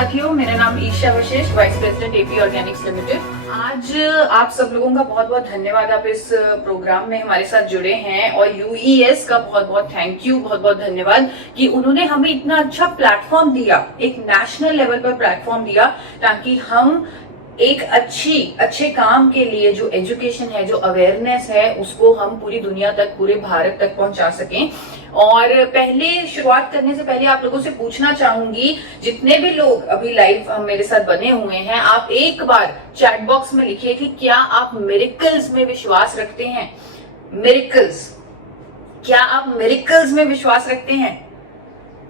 साथियों, मेरा नाम Isha Vashishtha, vice president AP Organics Limited. आज आप सब लोगों का बहुत बहुत धन्यवाद, आप इस प्रोग्राम में हमारे साथ जुड़े हैं। और यूईएस का बहुत बहुत थैंक यू, बहुत बहुत धन्यवाद कि उन्होंने हमें इतना अच्छा प्लेटफॉर्म दिया, एक नेशनल लेवल पर प्लेटफॉर्म दिया, ताकि हम एक अच्छे काम के लिए जो एजुकेशन है, जो अवेयरनेस है, उसको हम पूरी दुनिया तक, पूरे भारत तक पहुंचा सकें। और पहले शुरुआत करने से पहले आप लोगों से पूछना चाहूंगी, जितने भी लोग अभी लाइव मेरे साथ बने हुए हैं, आप एक बार चैट बॉक्स में लिखिए कि क्या आप मिरेकल्स में विश्वास रखते हैं। मिरेकल्स, क्या आप मिरेकल्स में विश्वास रखते हैं?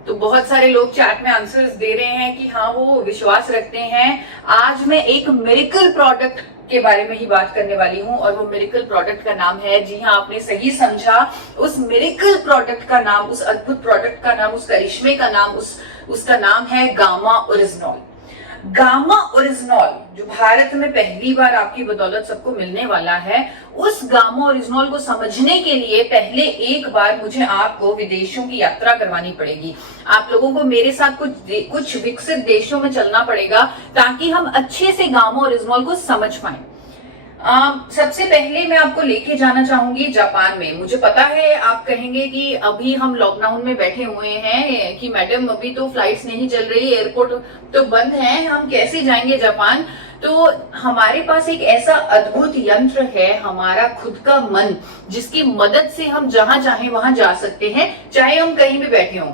तो बहुत सारे लोग चैट में आंसर्स दे रहे हैं कि हाँ, वो विश्वास रखते हैं। आज मैं एक मिरेकल प्रोडक्ट के बारे में ही बात करने वाली हूं, और वो मिरेकल प्रोडक्ट का नाम है, जी हाँ, आपने सही समझा, उस मिरेकल प्रोडक्ट का नाम, उस अद्भुत प्रोडक्ट का नाम, उस करिश्मे का नाम, उसका नाम है गामा ओरिजिनॉल। गामा ओरिजिनॉल जो भारत में पहली बार आपकी बदौलत सबको मिलने वाला है, उस गामा ओरिजिनॉल को समझने के लिए पहले एक बार मुझे आपको विदेशों की यात्रा करवानी पड़ेगी। आप लोगों को मेरे साथ कुछ विकसित देशों में चलना पड़ेगा, ताकि हम अच्छे से गामा ओरिजिनॉल को समझ पाए। सबसे पहले मैं आपको लेके जाना चाहूंगी जापान में। मुझे पता है आप कहेंगे कि अभी हम लॉकडाउन में बैठे हुए हैं कि मैडम अभी तो फ्लाइट्स नहीं चल रही, एयरपोर्ट तो बंद है, हम कैसे जाएंगे जापान। तो हमारे पास एक ऐसा अद्भुत यंत्र है, हमारा खुद का मन, जिसकी मदद से हम जहां चाहे वहां जा सकते हैं, चाहे हम कहीं भी बैठे हों।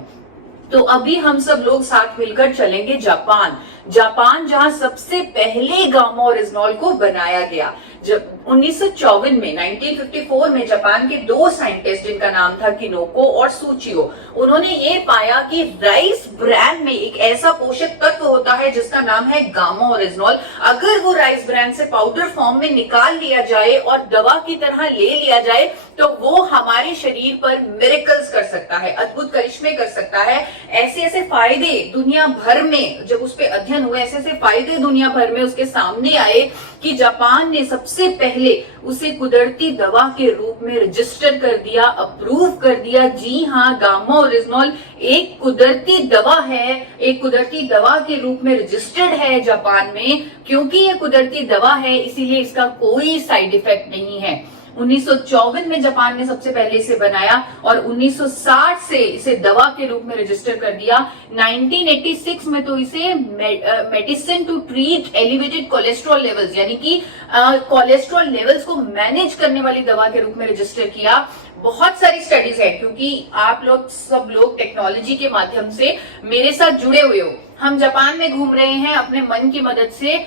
तो अभी हम सब लोग साथ मिलकर चलेंगे जापान, जहां सबसे पहले गामा ओरिजिनॉल को बनाया गया। जब 1954 में 1954 में जापान के दो साइंटिस्ट, जिनका नाम था किनोको और सूचियो, उन्होंने ये पाया कि राइस ब्रैन में एक ऐसा पोषक तत्व होता है जिसका नाम है गामा ओरिजिनॉल। अगर वो राइस ब्रैन से पाउडर फॉर्म में निकाल लिया जाए और दवा की तरह ले लिया जाए, तो वो हमारे शरीर पर मिरेकल्स कर सकता है, अद्भुत करिश्मे कर सकता है। ऐसे ऐसे फायदे दुनिया भर में, जब उस पर अध्ययन हुए, ऐसे ऐसे फायदे दुनिया भर में उसके सामने आए कि जापान ने सबसे पहले उसे कुदरती दवा के रूप में रजिस्टर कर दिया, अप्रूव कर दिया। जी हाँ, गामा ओरिजिनॉल एक कुदरती दवा है, एक कुदरती दवा के रूप में रजिस्टर्ड है जापान में। क्योंकि ये कुदरती दवा है, इसीलिए इसका कोई साइड इफेक्ट नहीं है। 1954 में जापान ने सबसे पहले इसे बनाया और 1960 से इसे दवा के रूप में रजिस्टर कर दिया। 1986 में तो इसे medicine to treat elevated cholesterol levels, यानी कि कोलेस्ट्रॉल लेवल्स को मैनेज करने वाली दवा के रूप में रजिस्टर किया। बहुत सारी स्टडीज है, क्योंकि आप लोग सब लोग टेक्नोलॉजी के माध्यम से मेरे साथ जुड़े हुए हो। हम जापान में घूम रहे हैं अपने मन की मदद से।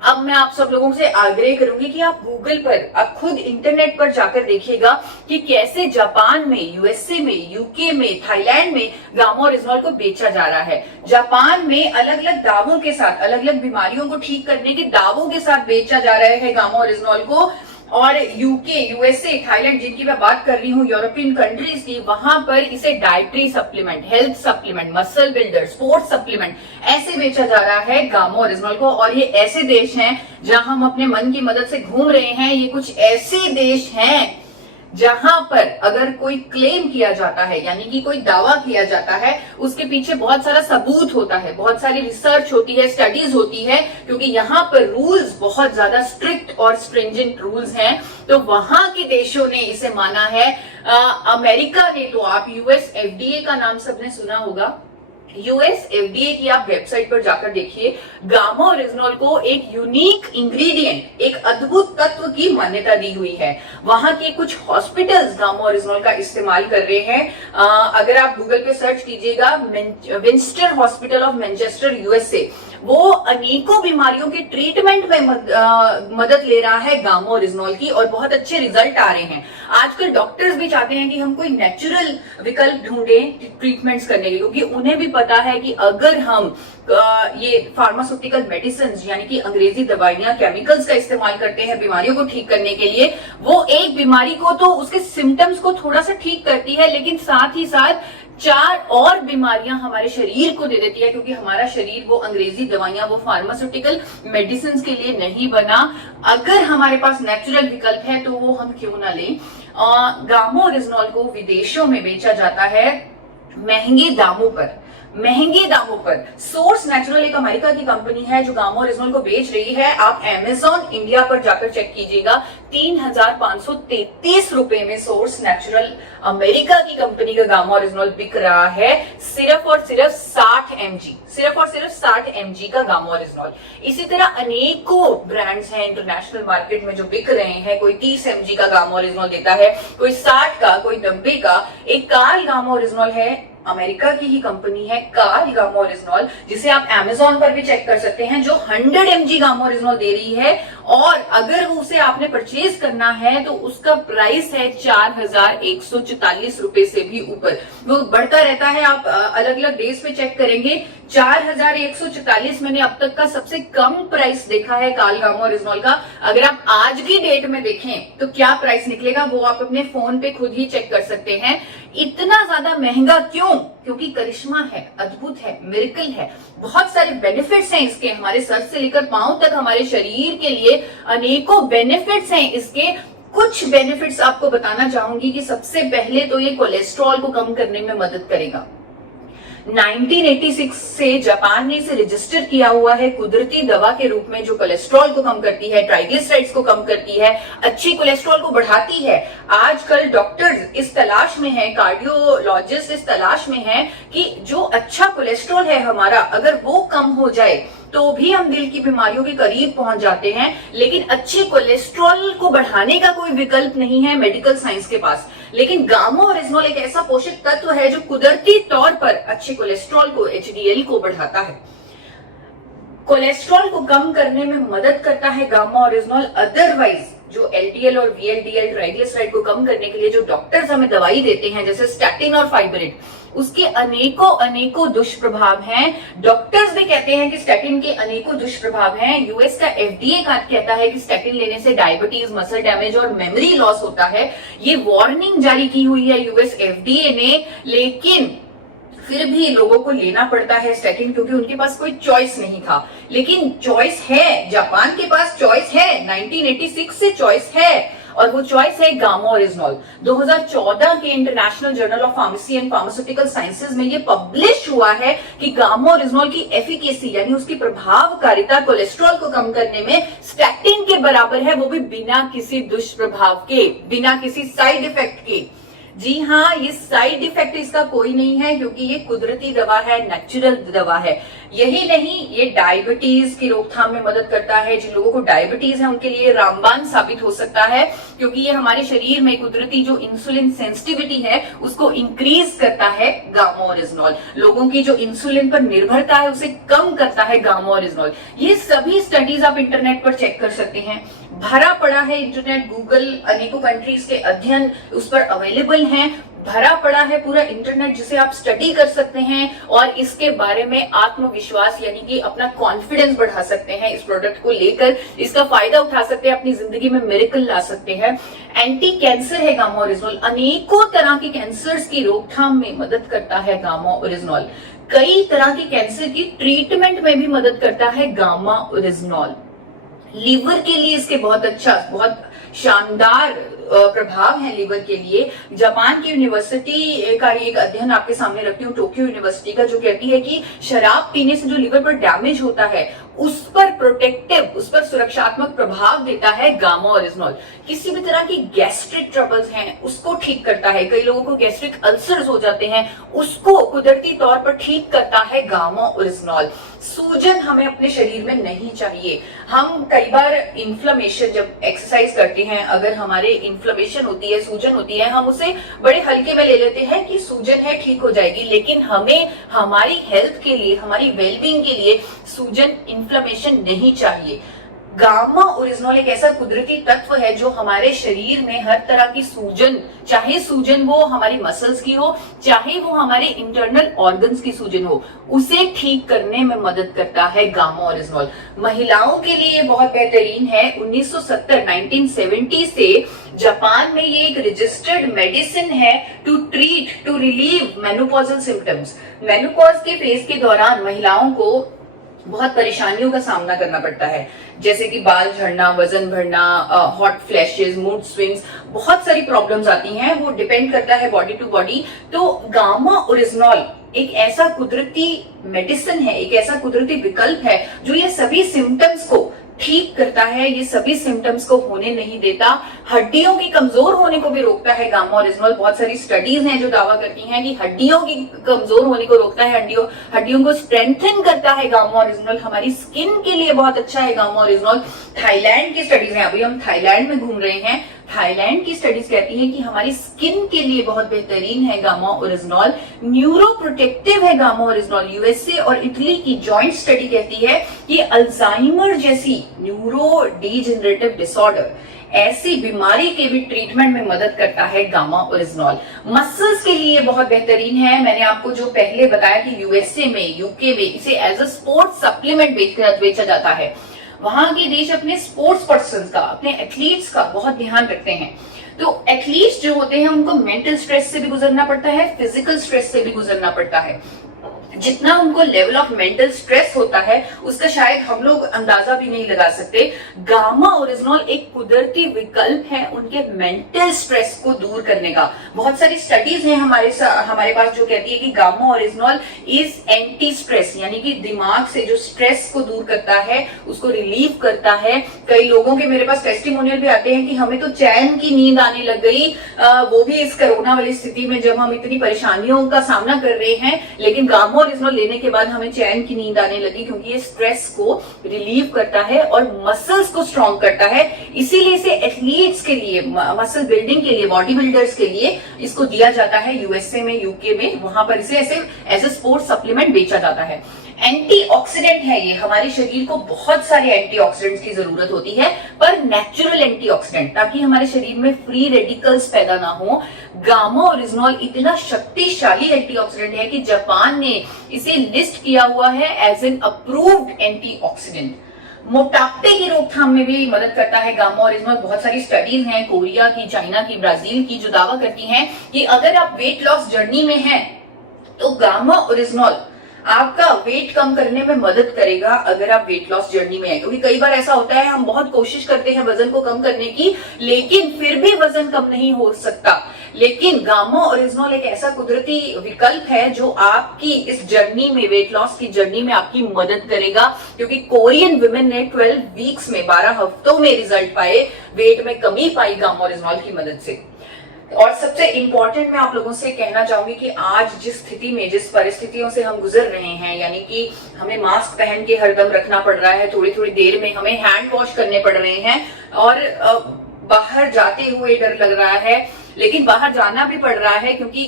अब मैं आप सब लोगों से आग्रह करूंगी कि आप गूगल पर, आप खुद इंटरनेट पर जाकर देखिएगा कि कैसे जापान में, यूएसए में, यूके में, थाईलैंड में गामा ओरिजिनॉल को बेचा जा रहा है। जापान में अलग अलग दावों के साथ, अलग अलग बीमारियों को ठीक करने के दावों के साथ बेचा जा रहा है गामा ओरिजिनॉल को। और यूके, यूएसए, थाईलैंड, जिनकी मैं बात कर रही हूँ, यूरोपियन कंट्रीज की, वहां पर इसे dietary supplement, health supplement, muscle builder, sports supplement, ऐसे बेचा जा रहा है गामा ओरिजिनॉल को। और ये ऐसे देश हैं जहां हम अपने मन की मदद से घूम रहे हैं। ये कुछ ऐसे देश हैं जहां पर अगर कोई क्लेम किया जाता है, यानी कि कोई दावा किया जाता है, उसके पीछे बहुत सारा सबूत होता है, बहुत सारी रिसर्च होती है, स्टडीज होती है, क्योंकि यहाँ पर रूल्स बहुत ज्यादा स्ट्रिक्ट और स्ट्रिंजेंट रूल्स हैं। तो वहां के देशों ने इसे माना है। अमेरिका ने तो, आप यूएस एफडीए का नाम सबने सुना होगा, यूएस एफडीए की आप वेबसाइट पर जाकर देखिए, गामा ओरिजिनॉल को एक यूनिक इंग्रेडिएंट, एक अद्भुत तत्व की मान्यता दी हुई है। वहां के कुछ हॉस्पिटल्स गामा ओरिजिनॉल का इस्तेमाल कर रहे हैं। अगर आप गूगल पे सर्च कीजिएगा, विंस्टर हॉस्पिटल ऑफ मैनचेस्टर यूएसए, वो अनेकों बीमारियों के ट्रीटमेंट में मदद ले रहा है गामा ओरिजिनॉल की, और बहुत अच्छे रिजल्ट आ रहे हैं। आजकल डॉक्टर्स भी चाहते हैं कि हम कोई नेचुरल विकल्प ढूंढें ट्रीटमेंट्स करने के, क्योंकि उन्हें भी पता है कि अगर हम ये फार्मास्यूटिकल मेडिसिन, यानी कि अंग्रेजी दवाइयां, केमिकल्स का इस्तेमाल करते हैं बीमारियों को ठीक करने के लिए, वो एक बीमारी को तो उसके सिम्टम्स को थोड़ा सा ठीक करती है, लेकिन साथ ही साथ 4 और बीमारियां हमारे शरीर को दे देती है, क्योंकि हमारा शरीर वो अंग्रेजी दवाइयां, वो फार्मास्यूटिकल मेडिसिन के लिए नहीं बना। अगर हमारे पास नेचुरल विकल्प है तो वो हम क्यों ना लें। गामा ओरिजिनॉल को विदेशों में बेचा जाता है महंगे दामों पर। महंगे दामों पर। सोर्स नेचुरल एक अमेरिका की कंपनी है जो गामा ओरिजिनल को बेच रही है। आप अमेजॉन इंडिया पर जाकर चेक कीजिएगा, 3,533 रुपए में सोर्स नेचुरल अमेरिका की कंपनी का गामा ओरिजिनल बिक रहा है, सिर्फ और सिर्फ 60 mg, सिर्फ और सिर्फ 60 mg का गामा ओरिजिनल। इसी तरह अनेकों ब्रांड्स हैं इंटरनेशनल मार्केट में जो बिक रहे हैं। कोई 30 mg का गामा ओरिजिनल देता है, कोई 60 का, कोई 90 का। एक कार्ल गामा ओरिजिनल है, अमेरिका की ही कंपनी है कार्ल गामा ओरिजिनल, जिसे आप अमेजॉन पर भी चेक कर सकते हैं, जो 100 mg गामा ओरिजिनल दे रही है। और अगर उसे आपने परचेज करना है तो उसका प्राइस है 4,144 रुपए से भी ऊपर। वो बढ़ता रहता है, आप अलग अलग डेज पे चेक करेंगे। 4,144 मैंने अब तक का सबसे कम प्राइस देखा है कार्ल गामा ओरिजिनल का। अगर आप आज की डेट में देखें तो क्या प्राइस निकलेगा वो आप अपने फोन पे खुद ही चेक कर सकते हैं। इतना ज्यादा महंगा क्यों? क्योंकि करिश्मा है, अद्भुत है, मिरेकल है, बहुत सारे बेनिफिट्स हैं इसके। हमारे सर से लेकर पांव तक हमारे शरीर के लिए अनेकों बेनिफिट्स हैं इसके। कुछ बेनिफिट्स आपको बताना चाहूंगी कि सबसे पहले तो ये कोलेस्ट्रॉल को कम करने में मदद करेगा। 1986 से जापान ने इसे रजिस्टर किया हुआ है कुदरती दवा के रूप में, जो कोलेस्ट्रॉल को कम करती है, ट्राइग्लिसराइड्स को कम करती है, अच्छी कोलेस्ट्रॉल को बढ़ाती है। आजकल डॉक्टर्स इस तलाश में हैं, कार्डियोलॉजिस्ट इस तलाश में हैं कि जो अच्छा कोलेस्ट्रॉल है हमारा, अगर वो कम हो जाए तो भी हम दिल की बीमारियों के करीब पहुंच जाते हैं। लेकिन अच्छे कोलेस्ट्रॉल को बढ़ाने का कोई विकल्प नहीं है मेडिकल साइंस के पास। लेकिन गामा ओरिजिनल एक ऐसा पोषक तत्व है जो कुदरती तौर पर अच्छे कोलेस्ट्रॉल को, एचडीएल को बढ़ाता है, कोलेस्ट्रॉल को कम करने में मदद करता है गामा ओरिजिनल। अदरवाइज जो एलडीएल और वीएलडीएल ट्राइग्लिसराइड को कम करने के लिए जो डॉक्टर्स हमें दवाई देते हैं, जैसे स्टैटिन और फाइबरिड, उसके अनेकों दुष्प्रभाव हैं। डॉक्टर्स भी कहते हैं कि स्टैटिन के अनेकों दुष्प्रभाव हैं। यूएस का एफडीए कहता है कि स्टैटिन लेने से डायबिटीज, मसल डैमेज और मेमोरी लॉस होता है। ये वार्निंग जारी की हुई है यूएस एफडीए ने, लेकिन फिर भी लोगों को लेना पड़ता है स्टैटिन, क्योंकि उनके पास कोई चॉइस नहीं था। लेकिन चॉइस है, जापान के पास चॉइस है, 1986 से चॉइस है, और वो चॉइस है गामा ओरिजिनल। 2014 के international journal of pharmacy and pharmaceutical sciences में ये पब्लिश हुआ है कि गामा ओरिजिनल की एफिकेसी यानी उसकी प्रभावकारिता कोलेस्ट्रॉल को कम करने में स्टैटिन के बराबर है, वो भी बिना किसी दुष्प्रभाव के, बिना किसी साइड इफेक्ट के। जी हाँ, ये साइड इफेक्ट इसका कोई नहीं है, क्योंकि ये कुदरती दवा है, नेचुरल दवा है। यही नहीं, ये डायबिटीज की रोकथाम में मदद करता है। जिन लोगों को डायबिटीज है उनके लिए रामबाण साबित हो सकता है, क्योंकि ये हमारे शरीर में कुदरती जो इंसुलिन सेंसिटिविटी है उसको इंक्रीज करता है गामा ओरिजिनल। लोगों की जो इंसुलिन पर निर्भरता है उसे कम करता है गामा ओरिजिनल। ये सभी स्टडीज आप इंटरनेट पर चेक कर सकते हैं, भरा पड़ा है इंटरनेट, गूगल, अनेकों कंट्रीज के अध्ययन उस पर अवेलेबल हैं, भरा पड़ा है पूरा इंटरनेट, जिसे आप स्टडी कर सकते हैं और इसके बारे में आत्मविश्वास यानी कि अपना कॉन्फिडेंस बढ़ा सकते हैं। इस प्रोडक्ट को लेकर इसका फायदा उठा सकते हैं, अपनी जिंदगी में मिरेकल ला सकते हैं। एंटी कैंसर है गामा ओरिजिनल, अनेकों तरह के कैंसर्स की रोकथाम में मदद करता है गामा ओरिजिनल। कई तरह के कैंसर की ट्रीटमेंट में भी मदद करता है गामा ओरिजिनल। लीवर के लिए इसके बहुत अच्छा, बहुत शानदार प्रभाव है लीवर के लिए। जापान की यूनिवर्सिटी का एक अध्ययन आपके सामने रखती हूँ, टोक्यो यूनिवर्सिटी का, जो कहती है कि शराब पीने से जो लीवर पर डैमेज होता है उस पर प्रोटेक्टिव, उस पर सुरक्षात्मक प्रभाव देता है गामा ओरिजिनल। किसी भी तरह की गैस्ट्रिक ट्रबल्स हैं उसको ठीक करता है। कई लोगों को गैस्ट्रिक अल्सर्स हो जाते हैं, उसको कुदरती तौर पर ठीक करता है गामा ओरिजिनल। सूजन हमें अपने शरीर में नहीं चाहिए। हम कई बार इन्फ्लेमेशन, जब एक्सरसाइज करते हैं, अगर हमारे इन्फ्लेमेशन होती है, सूजन होती है, हम उसे बड़े हल्के में ले लेते हैं कि सूजन है, ठीक हो जाएगी। लेकिन हमें हमारी हेल्थ के लिए, हमारी वेलबींग के लिए सूजन, इन्फ्लेमेशन नहीं चाहिए। गामा ओरिजिनल एक ऐसा कुदरती तत्व है जो हमारे शरीर में हर तरह की सूजन, चाहे सूजन वो हमारी मसल्स की हो, चाहे वो हमारे इंटरनल ऑर्गन्स की सूजन हो, उसे ठीक करने में मदद करता है गामा ओरिजिनल। महिलाओं के लिए बहुत बेहतरीन है। 1970 से जापान में ये एक रजिस्टर्ड मेडिसिन है to treat, to relieve menopausal symptoms. Menopause के फेज के दौरान महिलाओं को बहुत परेशानियों का सामना करना पड़ता है, जैसे कि बाल झड़ना, वजन बढ़ना, हॉट फ्लैशेस, मूड स्विंग्स, बहुत सारी प्रॉब्लम्स आती हैं। वो डिपेंड करता है बॉडी टू बॉडी। तो गामा ओरिजिनल एक ऐसा कुदरती मेडिसिन है, एक ऐसा कुदरती विकल्प है जो ये सभी सिम्टम्स को ठीक करता है, ये सभी सिम्टम्स को होने नहीं देता, हड्डियों की कमजोर होने को भी रोकता है गामा ओरिजिनल। बहुत सारी स्टडीज हैं जो दावा करती हैं कि हड्डियों की कमजोर होने को रोकता है, हड्डियों को स्ट्रेंथन करता है गामा ओरिजिनल। हमारी स्किन के लिए बहुत अच्छा है गामा ओरिजिनल। थाईलैंड की स्टडीज है, अभी हम थाईलैंड में घूम रहे हैं, थाईलैंड की स्टडीज कहती है कि हमारी स्किन के लिए बहुत बेहतरीन है गामा ओरिजिनल। न्यूरो प्रोटेक्टिव है गामा ओरिजिनल। यूएसए और इटली की जॉइंट स्टडी कहती है कि अल्जाइमर जैसी न्यूरो डीजेनरेटिव डिसऑर्डर, ऐसी बीमारी के भी ट्रीटमेंट में मदद करता है गामा ओरिजिनल। मसल्स के लिए बहुत बेहतरीन है। मैंने आपको जो पहले बताया कि यूएसए में, यूके में इसे एज अ स्पोर्ट्स सप्लीमेंट बेचा जाता है। वहां के देश अपने स्पोर्ट्स पर्सन का, अपने एथलीट्स का बहुत ध्यान रखते हैं। तो एथलीट्स जो होते हैं उनको मेंटल स्ट्रेस से भी गुजरना पड़ता है, फिजिकल स्ट्रेस से भी गुजरना पड़ता है। जितना उनको लेवल ऑफ मेंटल स्ट्रेस होता है उसका शायद हम लोग अंदाजा भी नहीं लगा सकते। गामा ओरिजिनल एक कुदरती विकल्प है उनके मेंटल स्ट्रेस को दूर करने का। बहुत सारी स्टडीज हैं हमारे पास जो कहती है कि gamma original is anti stress, यानी कि दिमाग से जो स्ट्रेस को दूर करता है, उसको रिलीव करता है। कई लोगों के मेरे पास टेस्टिमोनियल भी आते हैं कि हमें तो चैन की नींद आने लग गई, वो भी इस कोरोना वाली स्थिति में जब हम इतनी परेशानियों का सामना कर रहे हैं, लेकिन गामा ओरिजिनल लेने के बाद हमें चैन की नींद आने लगी, क्योंकि ये स्ट्रेस को रिलीव करता है और मसल्स को स्ट्रॉन्ग करता है। इसीलिए इसे एथलीट्स के लिए, मसल बिल्डिंग के लिए, बॉडी बिल्डर्स के लिए इसको दिया जाता है। यूएसए में, यूके में, वहां पर इसे ऐसे एज ए स्पोर्ट्स सप्लीमेंट बेचा जाता है। एंटीऑक्सीडेंट है ये, हमारे शरीर को बहुत सारे एंटीऑक्सीडेंट्स की जरूरत होती है, पर नेचुरल एंटीऑक्सीडेंट, ताकि हमारे शरीर में फ्री रेडिकल्स पैदा ना हो। गामा ओरिजिनल इतना शक्तिशाली एंटीऑक्सीडेंट है कि जापान ने इसे लिस्ट किया हुआ है एज एन अप्रूव्ड एंटीऑक्सीडेंट। मोटापे की रोकथाम में भी मदद करता है गामा ओरिजिनल। बहुत सारी स्टडीज हैं कोरिया की, चाइना की, ब्राजील की, जो दावा करती हैं कि अगर आप वेट लॉस जर्नी में हैं तो गामा ओरिजिनल आपका वेट कम करने में मदद करेगा अगर आप वेट लॉस जर्नी में है। क्योंकि कई बार ऐसा होता है, हम बहुत कोशिश करते हैं वजन को कम करने की, लेकिन फिर भी वजन कम नहीं हो सकता। लेकिन गामा ओरिजिनल एक ऐसा कुदरती विकल्प है जो आपकी इस जर्नी में, वेट लॉस की जर्नी में आपकी मदद करेगा। क्योंकि कोरियन वुमेन ने 12 वीक्स में, 12 हफ्तों में रिजल्ट पाए, वेट में कमी पाई गामा ओरिजिनल की मदद से। और सबसे इंपॉर्टेंट मैं आप लोगों से कहना चाहूंगी कि आज जिस स्थिति में, जिस परिस्थितियों से हम गुजर रहे हैं, यानी कि हमें मास्क पहन के हरदम रखना पड़ रहा है, थोड़ी थोड़ी देर में हमें हैंड वॉश करने पड़ रहे हैं, और बाहर जाते हुए डर लग रहा है, लेकिन बाहर जाना भी पड़ रहा है क्योंकि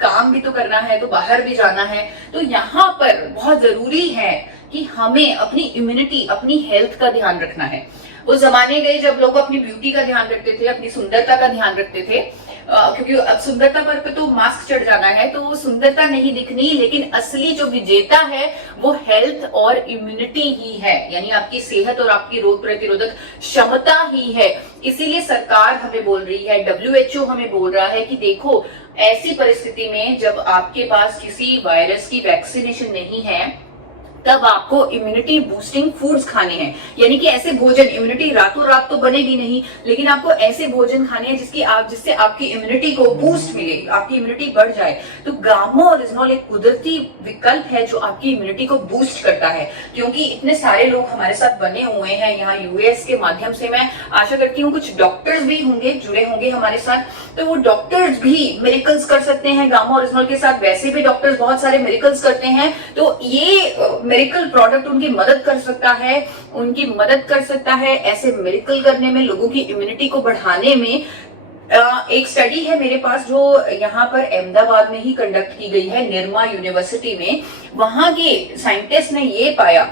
काम भी तो करना है, तो बाहर भी जाना है। तो यहाँ पर बहुत जरूरी है कि हमें अपनी इम्यूनिटी, अपनी हेल्थ का ध्यान रखना है। वो जमाने गए जब लोग अपनी ब्यूटी का ध्यान रखते थे, अपनी सुंदरता का ध्यान रखते थे, क्योंकि अब सुंदरता पर तो मास्क चढ़ जाना है, तो वो सुंदरता नहीं दिखनी। लेकिन असली जो विजेता है वो हेल्थ और इम्यूनिटी ही है, यानी आपकी सेहत और आपकी रोग प्रतिरोधक क्षमता ही है। इसीलिए सरकार हमें बोल रही है, WHO हमें बोल रहा है कि देखो, ऐसी परिस्थिति में जब आपके पास किसी वायरस की वैक्सीनेशन नहीं है, तब आपको इम्यूनिटी बूस्टिंग फूड्स खाने हैं। यानी कि ऐसे भोजन, इम्यूनिटी रातों रात तो बनेगी नहीं, लेकिन आपको ऐसे भोजन खाने हैं जिससे आपकी इम्यूनिटी को बूस्ट मिले, आपकी इम्यूनिटी बढ़ जाए। तो गामा ओरिजिनल एक कुदरती विकल्प है जो आपकी इम्यूनिटी को बूस्ट करता है। क्योंकि इतने सारे लोग हमारे साथ बने हुए हैं यहाँ यूएस के माध्यम से, मैं आशा करती हूँ कुछ डॉक्टर्स भी होंगे, जुड़े होंगे हमारे साथ, तो वो डॉक्टर्स भी मिरेकल्स कर सकते हैं गामा ओरिजिनल के साथ। वैसे भी डॉक्टर्स बहुत सारे मिरेकल्स करते हैं, तो ये मिरेकल प्रोडक्ट उनकी मदद कर सकता है, ऐसे मिरेकल करने में, लोगों की इम्यूनिटी को बढ़ाने में। एक स्टडी है मेरे पास जो यहाँ पर अहमदाबाद में ही कंडक्ट की गई है, निर्मा यूनिवर्सिटी में। वहां के साइंटिस्ट ने ये पाया,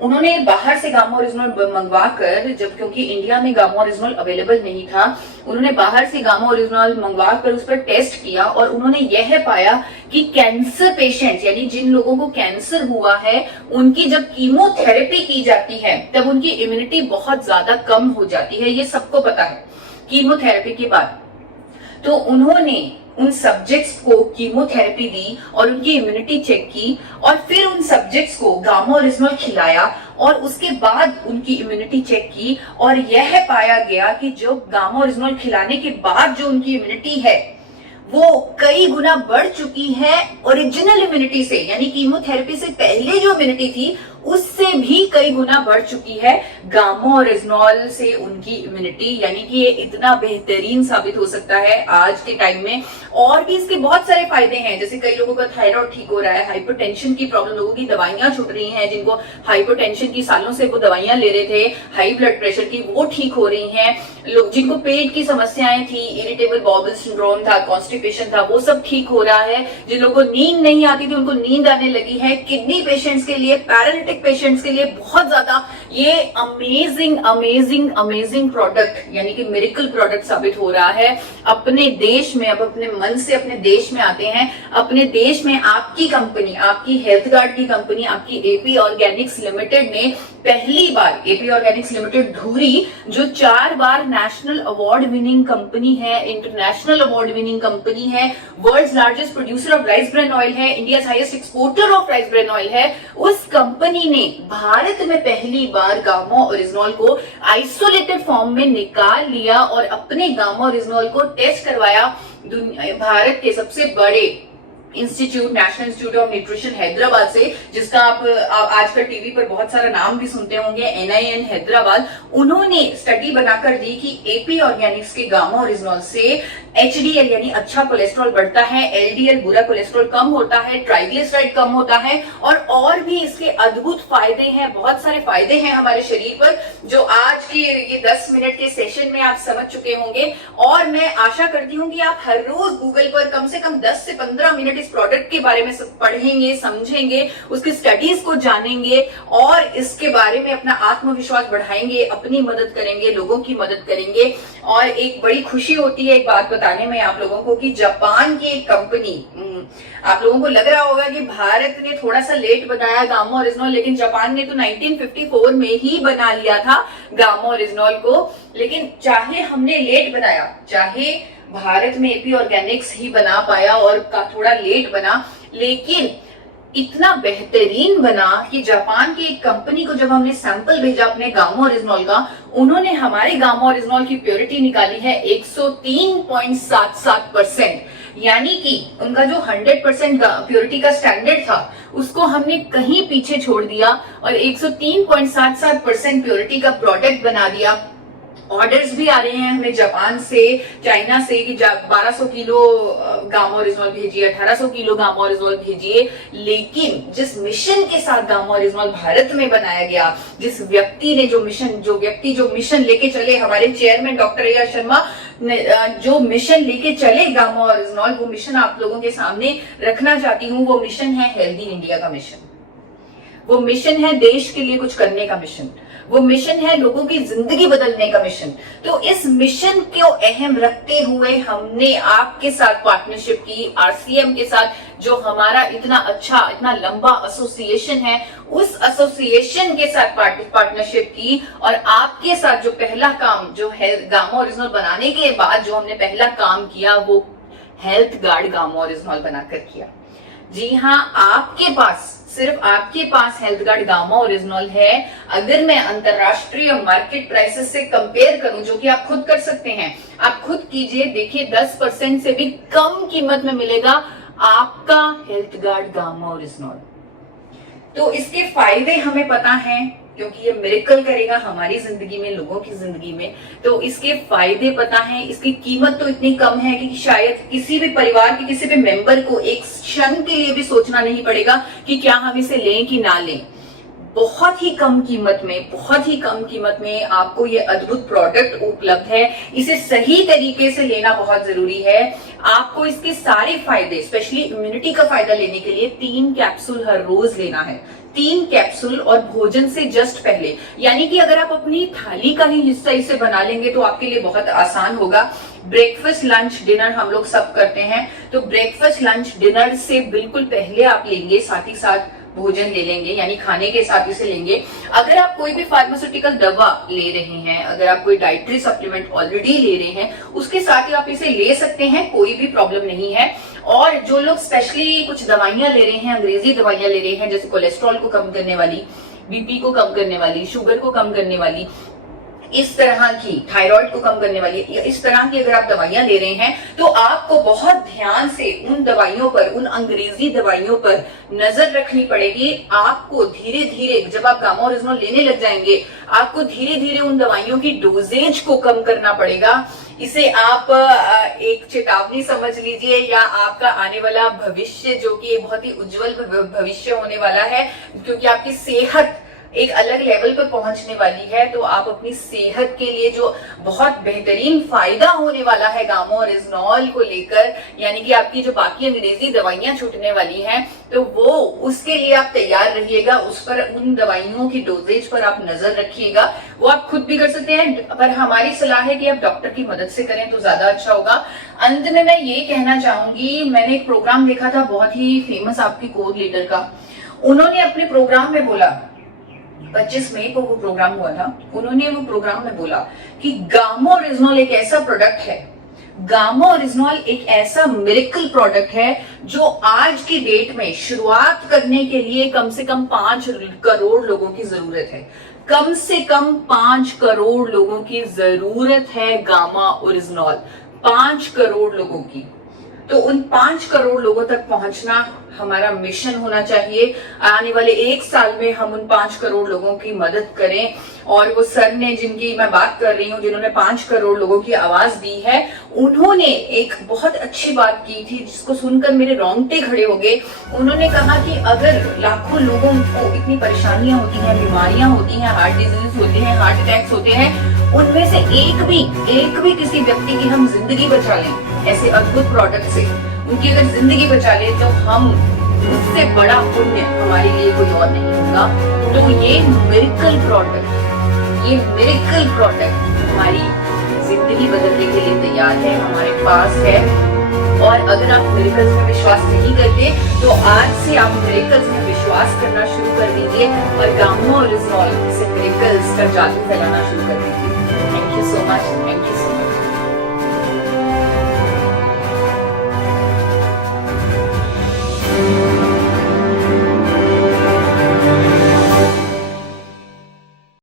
उन्होंने बाहर से गामा ओरिजिनल मंगवा कर, जब क्योंकि इंडिया में गामा ओरिजिनल अवेलेबल नहीं था, उन्होंने बाहर से गामा ओरिजिनल मंगवा कर उस पर टेस्ट किया, और उन्होंने यह पाया कि कैंसर पेशेंट्स, यानी जिन लोगों को कैंसर हुआ है, उनकी जब कीमोथेरेपी की जाती है तब उनकी इम्यूनिटी बहुत ज्यादा कम हो जाती है। ये सबको पता है कीमोथेरेपी के बाद। तो उन्होंने उन सब्जेक्ट्स को कीमोथेरेपी दी और उनकी इम्यूनिटी चेक की, और फिर उन सब्जेक्ट्स को गामा ओरिजिनल खिलाया और उसके बाद उनकी इम्यूनिटी चेक की, और यह पाया गया कि जो गामा ओरिजिनल खिलाने के बाद जो उनकी इम्यूनिटी है वो कई गुना बढ़ चुकी है ओरिजिनल इम्यूनिटी से, यानी कीमोथेरेपी से पहले जो इम्यूनिटी थी उससे भी कई गुना बढ़ चुकी है गामा ओरिजिनॉल से उनकी इम्यूनिटी, यानी कि ये इतना बेहतरीन साबित हो सकता है आज के टाइम में। और भी इसके बहुत सारे फायदे हैं, जैसे कई लोगों का थायराइड ठीक हो रहा है, हाइपरटेंशन की प्रॉब्लम, लोगों की दवाइयां छूट रही हैं, जिनको हाइपरटेंशन की सालों से वो दवाइयां ले रहे थे, हाई ब्लड प्रेशर की, वो ठीक हो रही हैं। लोग जिनको पेट की समस्याएं थी, इरिटेबल बाउल सिंड्रोम था, कॉन्स्टिपेशन था, वो सब ठीक हो रहा है। जिन लोगों को नींद नहीं आती थी उनको नींद आने लगी है। किडनी पेशेंट्स के लिए, पैरालिटिक पेशेंट्स के लिए बहुत ज्यादा ये अमेजिंग अमेजिंग अमेजिंग प्रोडक्ट, यानी कि मिरेकल प्रोडक्ट साबित हो रहा है अपने देश में। अब अपने मन से अपने देश में आते हैं। अपने देश में आपकी कंपनी, आपकी हेल्थ गार्ड की कंपनी, आपकी एपी ऑर्गेनिक्स लिमिटेड ने पहली बार, एपी ऑर्गेनिक्स लिमिटेड धुरी, जो 4 बार नेशनल अवार्ड विनिंग कंपनी है, इंटरनेशनल अवार्ड विनिंग कंपनी है, world's largest producer of rice bran oil है, India highest exporter of rice bran oil है, उस कंपनी ने भारत में पहली बार गामा ओरिजिनॉल को आइसोलेटेड फॉर्म में निकाल लिया और अपने गामा ओरिजिनॉल को टेस्ट करवाया भारत के सबसे बड़े institute, national institute of nutrition Hyderabad से, जिसका आप आजकल टीवी पर बहुत सारा नाम भी सुनते होंगे, NIN हैदराबाद। उन्होंने स्टडी बनाकर दी कि एपी ऑर्गेनिक्स के गामा ओरिजिनॉल से HDL यानी अच्छा कोलेस्ट्रॉल बढ़ता है, LDL बुरा कोलेस्ट्रॉल कम होता है, ट्राइग्लिसराइड कम होता है, और भी इसके अद्भुत फायदे हैं, बहुत सारे फायदे हैं हमारे शरीर पर, जो आज की ये 10 मिनट के सेशन में आप समझ चुके होंगे। और मैं आशा करती हूँ कि आप हर रोज गूगल पर कम से कम 10 से 15 मिनट इस प्रोडक्ट के बारे में पढ़ेंगे, समझेंगे, उसकी स्टडीज को जानेंगे और इसके बारे में अपना आत्मविश्वास बढ़ाएंगे, अपनी मदद करेंगे, लोगों की मदद करेंगे। और एक बड़ी खुशी होती है एक बात बताने में आप लोगों को कि जापान की एक कंपनी, आप लोगों को लग रहा होगा कि भारत ने थोड़ा सा लेट बनाया गामा ओरिजिनॉल, लेकिन जापान ने तो 1954 में ही बना लिया था गामा ओरिजिनॉल को। लेकिन चाहे हमने लेट बनाया, चाहे भारत में एपी ऑर्गेनिक्स ही बना पाया और थोड़ा लेट बना, लेकिन इतना बेहतरीन बना कि जापान की एक कंपनी को जब हमने सैंपल भेजा अपने गामा ओरिजिनॉल का, उन्होंने हमारे गामा ओरिजिनॉल की प्योरिटी निकाली है 103.77%, यानी कि उनका जो 100% प्योरिटी का स्टैंडर्ड था उसको हमने कहीं पीछे छोड़ दिया और 103.77% प्योरिटी का प्रोडक्ट बना दिया। ऑर्डर्स भी आ रहे हैं हमें जापान से, चाइना से कि 1200 किलो गामा ओरिजिनॉल भेजिए, 1800 किलो गामा ओरिजिनॉल भेजिए। लेकिन जिस मिशन के साथ गामा ओरिजिनॉल भारत में बनाया गया, जिस व्यक्ति ने जो मिशन लेके चले, हमारे चेयरमैन डॉक्टर A.R. शर्मा जो मिशन लेके चले गामा ओरिजिनॉल, वो मिशन आप लोगों के सामने रखना चाहती हूँ। वो मिशन है हेल्दी इंडिया का मिशन, वो मिशन है देश के लिए कुछ करने का मिशन, वो मिशन है लोगों की जिंदगी बदलने का मिशन। तो इस मिशन को अहम रखते हुए हमने आपके साथ पार्टनरशिप की, RCM के साथ, जो हमारा इतना अच्छा, इतना लंबा एसोसिएशन है, उस एसोसिएशन के साथ पार्टनरशिप की। और आपके साथ जो पहला काम, जो है गामा ओरिजिनॉल बनाने के बाद जो हमने पहला काम किया, वो हेल्थ गार्ड गामा ओरिजिनॉल बनाकर किया। जी हाँ, आपके पास, सिर्फ आपके पास हेल्थ गार्ड गामा ओरिजिनॉल है। अगर मैं अंतरराष्ट्रीय मार्केट प्राइसेस से कंपेयर करूं, जो कि आप खुद कर सकते हैं, आप खुद कीजिए, देखिए 10% से भी कम कीमत में मिलेगा आपका हेल्थ गार्ड गामा ओरिजिनॉल। तो इसके फायदे हमें पता हैं, क्योंकि ये मिरेकल करेगा हमारी जिंदगी में, लोगों की जिंदगी में। तो इसके फायदे पता है, इसकी कीमत तो इतनी कम है कि शायद किसी भी परिवार के किसी भी मेंबर को एक क्षण के लिए भी सोचना नहीं पड़ेगा कि क्या हम इसे लें कि ना लें। बहुत ही कम कीमत में, बहुत ही कम कीमत में आपको ये अद्भुत प्रोडक्ट उपलब्ध है। इसे सही तरीके से लेना बहुत जरूरी है। आपको इसके सारे फायदे, स्पेशली इम्यूनिटी का फायदा लेने के लिए 3 कैप्सूल हर रोज लेना है, 3 कैप्सूल, और भोजन से जस्ट पहले। यानी कि अगर आप अपनी थाली का ही हिस्सा इसे बना लेंगे तो आपके लिए बहुत आसान होगा। ब्रेकफास्ट, लंच, डिनर हम लोग सब करते हैं, तो ब्रेकफास्ट, लंच, डिनर से बिल्कुल पहले आप लेंगे, साथ ही साथ भोजन ले लेंगे, यानी खाने के साथ इसे लेंगे। अगर आप कोई भी फार्मास्यूटिकल दवा ले रहे हैं, अगर आप कोई डाइटरी सप्लीमेंट ऑलरेडी ले रहे हैं, उसके साथ ही आप इसे ले सकते हैं, कोई भी प्रॉब्लम नहीं है। और जो लोग स्पेशली कुछ दवाइयां ले रहे हैं, अंग्रेजी दवाइयां ले रहे हैं, जैसे कोलेस्ट्रॉल को कम करने वाली, BP को कम करने वाली, शुगर को कम करने वाली, इस तरह की थायराइड को कम करने वाली या इस तरह की अगर आप दवाइयां ले रहे हैं तो आपको बहुत ध्यान से उन दवाइयों पर, उन अंग्रेजी दवाइयों पर नजर रखनी पड़ेगी। आपको धीरे धीरे जब आप गामा ओरिजिनल लेने लग जाएंगे, आपको धीरे धीरे उन दवाइयों की डोजेज को कम करना पड़ेगा। इसे आप एक चेतावनी समझ लीजिए या आपका आने वाला भविष्य जो कि बहुत ही उज्जवल भविष्य होने वाला है, क्योंकि आपकी सेहत एक अलग लेवल पर पहुंचने वाली है। तो आप अपनी सेहत के लिए जो बहुत बेहतरीन फायदा होने वाला है गामा ओरिजिनॉल को लेकर, यानी कि आपकी जो बाकी अंग्रेजी दवाइयां छूटने वाली हैं, तो वो उसके लिए आप तैयार रहिएगा। उस पर, उन दवाइयों की डोजेज पर आप नजर रखिएगा। वो आप खुद भी कर सकते हैं, पर हमारी सलाह है कि आप डॉक्टर की मदद से करें तो ज्यादा अच्छा होगा। अंत में मैं ये कहना चाहूंगी, मैंने एक प्रोग्राम देखा था बहुत ही फेमस आपकी कोर लीडर का। उन्होंने अपने प्रोग्राम में बोला, 25 मई को वो प्रोग्राम हुआ था, उन्होंने वो प्रोग्राम में बोला कि गामा ओरिजिनॉल एक ऐसा प्रोडक्ट है, गामा ओरिजिनॉल एक ऐसा मिरेकल प्रोडक्ट है जो आज की डेट में शुरुआत करने के लिए कम से कम 5 करोड़ लोगों की जरूरत है। कम से कम 5 करोड़ लोगों की जरूरत है गामा ओरिजिनॉल, 5 करोड़ लोगों की। तो उन 5 करोड़ लोगों तक पहुंचना हमारा मिशन होना चाहिए। आने वाले 1 साल में हम उन 5 करोड़ लोगों की मदद करें। और वो सर ने, जिनकी मैं बात कर रही हूँ, जिन्होंने 5 करोड़ लोगों की आवाज दी है, उन्होंने एक बहुत अच्छी बात की थी जिसको सुनकर मेरे रोंगटे खड़े हो गए। उन्होंने कहा कि अगर लाखों लोगों को इतनी परेशानियां होती हैं, बीमारियां होती हैं, हार्ट डिजीज होते हैं, हार्ट अटैक्स होते हैं, उनमें से एक भी किसी व्यक्ति की हम जिंदगी बचा लें ऐसे अद्भुत प्रोडक्ट से, उनकी अगर जिंदगी बचा ले तो हम, उससे बड़ा पुण्य हमारे लिए कोई और नहीं होगा। तो ये मिरेकल प्रोडक्ट हमारी जिंदगी बदलने के लिए तैयार है, हमारे पास है। और अगर आप मिरेकल्स में विश्वास नहीं करते तो आज से आप मिरेकल्स में विश्वास करना शुरू कर दीजिए और गामा ओरिजिनॉल से मिरेकल्स का जादू फैलाना शुरू कर दीजिए।